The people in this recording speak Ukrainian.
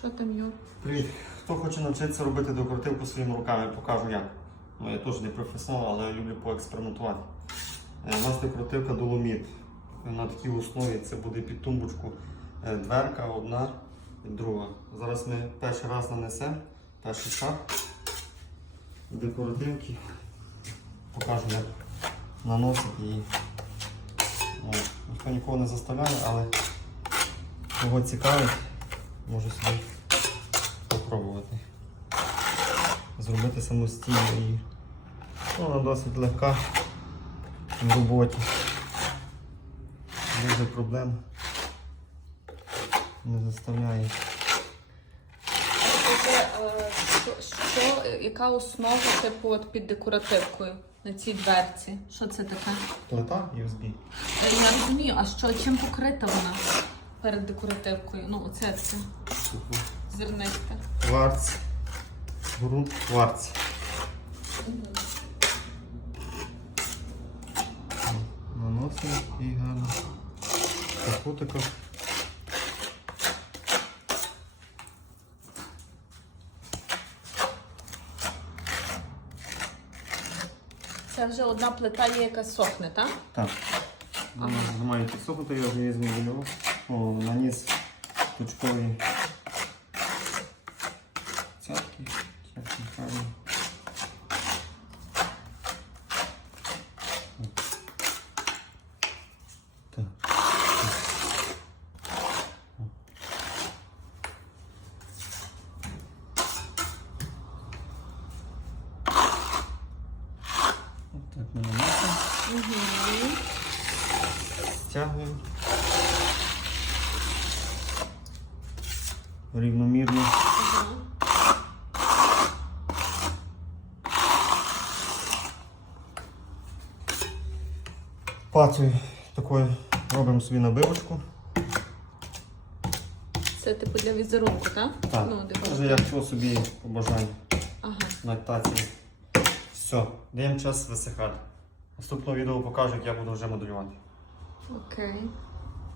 Що там, Юр? Привіт. Хто хоче навчитися робити декоративку своїми руками, покажу як. Ну, я теж не професіонал, але я люблю поекспериментувати. Е, У нас декоративка доломіт. На такій основі це буде під тумбочку е, дверка одна і друга. Зараз ми перший раз нанесемо, перший шар декоративки. Покажу, як наносити її. Ніхто нікого не заставляє, але кого цікавить, може собі спробувати зробити самостійно її. Ну, Вона досить легка в роботі. Дуже проблем не заставляє. Е, що, яка основа типу от під декоративкою на цій дверці? Що це таке? Плита USB. Е, Я розумію, а що чим покрита вона перед декоративкою? Ну, оце це зернисте. Кварц. Грунт кварц. Наносимо і гарно. По кутиках. Це вже одна плита є, яка сохне, так? Так. Ага. Маю підсохнути, я вже візьму вільову. О, наніс точкові цятки. Цятки гарно. Так. Так, ми наносимо. Угу. Стягуємо. Рівномірно. Пацею такою робимо собі набивочку. Це типу для візерунку, так? Так, Ну, типу. вже як що собі по бажанню Ага. на таці. Все, даємо час висихати. Наступного відео покажу, як я буду вже моделювати. Окей.